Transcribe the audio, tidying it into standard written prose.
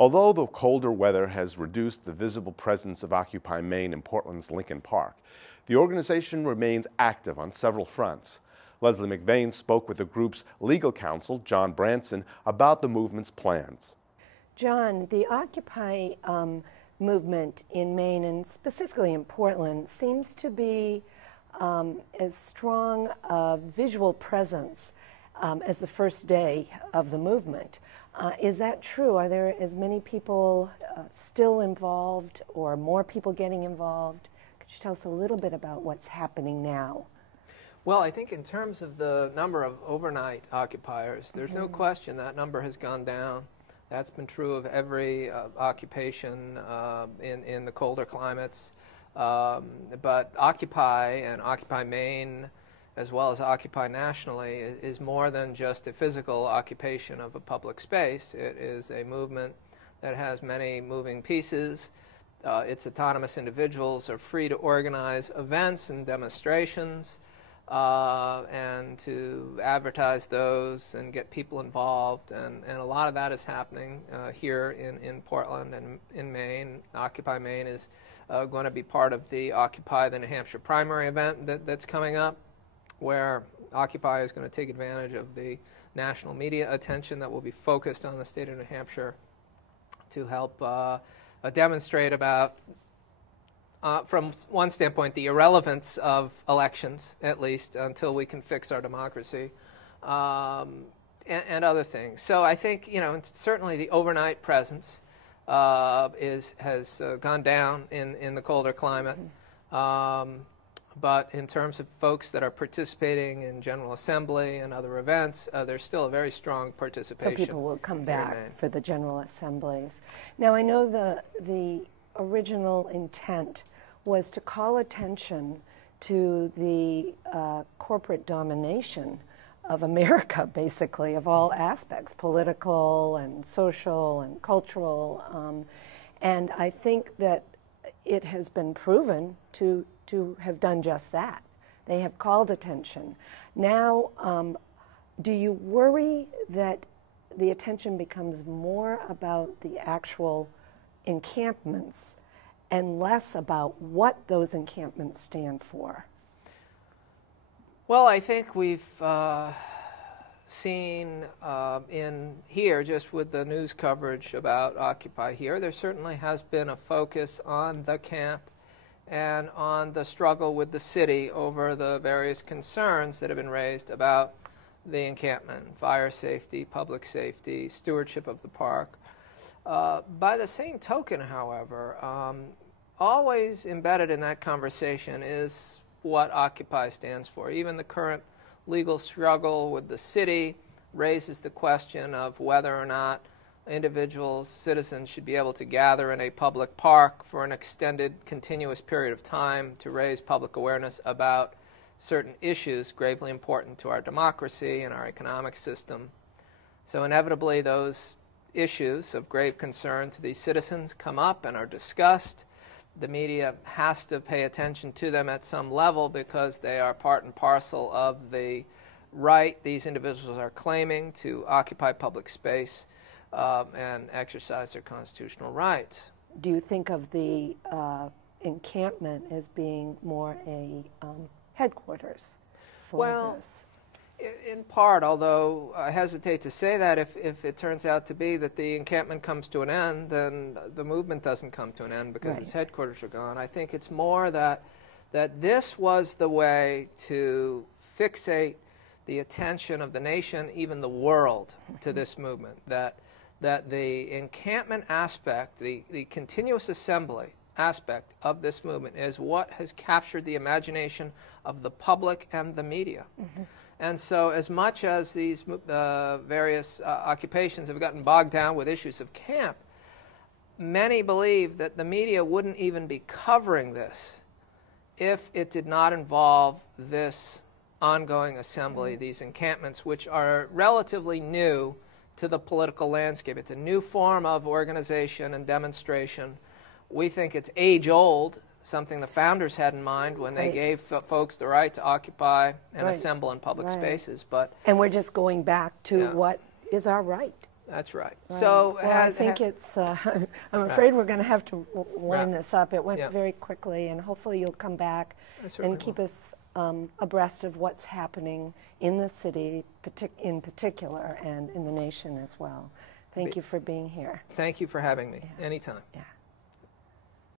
Although the colder weather has reduced the visible presence of Occupy Maine in Portland's Lincoln Park, the organization remains active on several fronts. Leslie McVeigh spoke with the group's legal counsel, John Branson, about the movement's plans. John, the Occupy movement in Maine, and specifically in Portland, seems to be as strong a visual presence as the first day of the movement. Is that true? Are there as many people still involved, or more people getting involved? Could you tell us a little bit about what's happening now? Well, I think in terms of the number of overnight occupiers, there's no question that number has gone down. That's been true of every occupation in the colder climates. But Occupy and Occupy Maine, as well as Occupy nationally, is more than just a physical occupation of a public space. It is a movement that has many moving pieces. Its autonomous individuals are free to organize events and demonstrations and to advertise those and get people involved. And a lot of that is happening here in Portland and in Maine. Occupy Maine is going to be part of the Occupy the New Hampshire primary event that's coming up, where Occupy is going to take advantage of the national media attention that will be focused on the state of New Hampshire to help demonstrate about, from one standpoint, the irrelevance of elections, at least, until we can fix our democracy, and other things. So I think, certainly the overnight presence has gone down in the colder climate. But in terms of folks that are participating in General Assembly and other events, there's still a very strong participation. So people will come back for the General Assemblies. Now, I know the original intent was to call attention to the corporate domination of America, basically, of all aspects, political and social and cultural. And I think that it has been proven to have done just that. They have called attention. Now, do you worry that the attention becomes more about the actual encampments and less about what those encampments stand for? Well, I think we've seen in here, just with the news coverage about Occupy here, there certainly has been a focus on the camp and on the struggle with the city over the various concerns that have been raised about the encampment, fire safety, public safety, stewardship of the park. By the same token, however, always embedded in that conversation is what Occupy stands for. Even the current legal struggle with the city raises the question of whether or not individuals, citizens, should be able to gather in a public park for an extended, continuous period of time to raise public awareness about certain issues gravely important to our democracy and our economic system. So inevitably those issues of grave concern to these citizens come up and are discussed. The media has to pay attention to them at some level because they are part and parcel of the right these individuals are claiming to occupy public space and exercise their constitutional rights. Do you think of the encampment as being more a headquarters for this? In part, although I hesitate to say that, if it turns out to be that the encampment comes to an end, then the movement doesn't come to an end because its headquarters are gone. I think it's more that this was the way to fixate the attention of the nation, even the world, to this movement, that the encampment aspect, the continuous assembly aspect of this movement is what has captured the imagination of the public and the media. And so as much as these various occupations have gotten bogged down with issues of camp, many believe that the media wouldn't even be covering this if it did not involve this ongoing assembly, these encampments, which are relatively new to the political landscape. It's a new form of organization and demonstration. We think it's age-old, something the founders had in mind when they gave folks the right to occupy and assemble in public spaces. And we're just going back to what is our right. That's right. Right. So well, I think it's, I'm afraid we're going to have to wind this up. It went very quickly, and hopefully you'll come back and keep us abreast of what's happening in the city in particular and in the nation as well. Thank you for being here. Thank you for having me. Anytime. Yeah.